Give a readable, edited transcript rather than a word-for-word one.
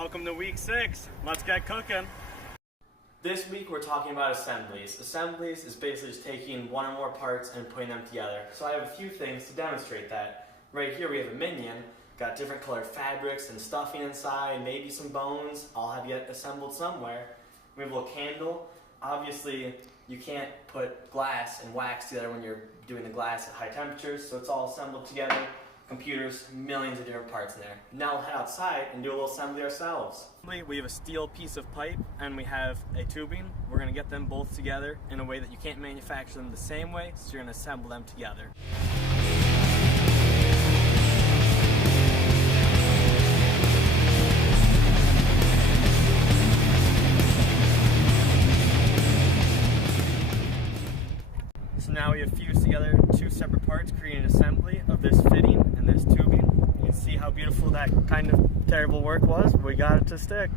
Welcome to week 6. Let's get cooking. This week we're talking about assemblies. Assemblies is basically just taking one or more parts and putting them together. So I have a few things to demonstrate that. Right here we have a minion, got different colored fabrics and stuffing inside, maybe some bones, all have yet assembled somewhere. We have a little candle. Obviously you can't put glass and wax together when you're doing the glass at high temperatures, so it's all assembled together. Computers, millions of different parts in there. Now we'll head outside and do a little assembly ourselves. We have a steel piece of pipe and we have a tubing. We're going to get them both together in a way that you can't manufacture them the same way, so you're going to assemble them together. So now we have fused together two separate parts, creating an assembly of this fitting and this tubing. You can see how beautiful that kind of terrible work was, but we got it to stick.